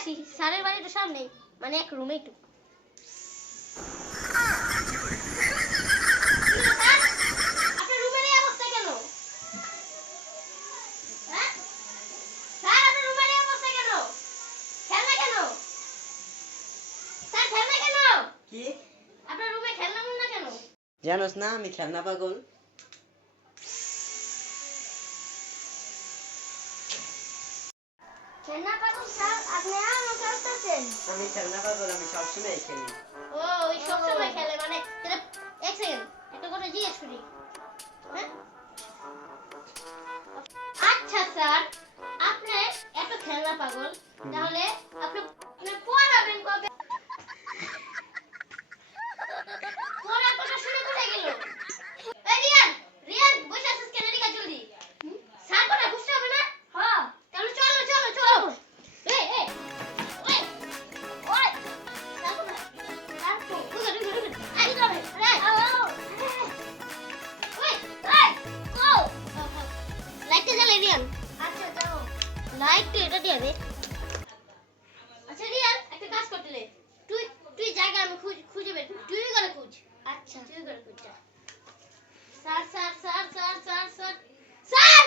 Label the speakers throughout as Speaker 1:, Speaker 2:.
Speaker 1: আসি। স্যারের বাড়ি তো সামনেই
Speaker 2: মানে
Speaker 1: এক রুমে একটু।
Speaker 2: জানোস না আমি খেলনা পাগল।
Speaker 1: খেলনা পাগল স্যার আপনি আমার করতেছেন
Speaker 2: আমি খেলনা পাগল আমি সবসময় খেলি।
Speaker 1: ও ওই সব সময় খেলে মানে এক সেকেন্ড একটা কথা জিজ্ঞেস করি। হ্যাঁ? রিয়ান আচ্ছা যাও এটা দে। আচ্ছা রিয়ান একটা কাজ করতে তুই তুই জায়গা আমি খুঁজে বের তুই করে খুঁজ। আচ্ছা তুই করে খুঁজ sir sir sir sir sir sir. Sir!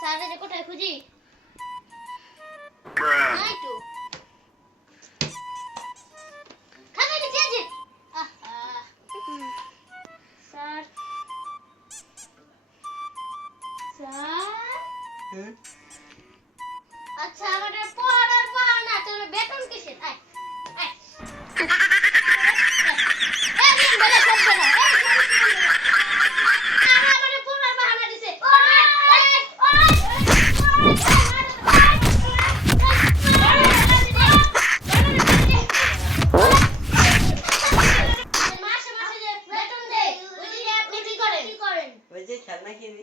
Speaker 1: Sir কোথায় খুঁজি? নাই তো। আচ্ছা আমাদের পড়ার পড়া না তোর বেতন কিসের আয় আয় ওই যে খেলনা কিনি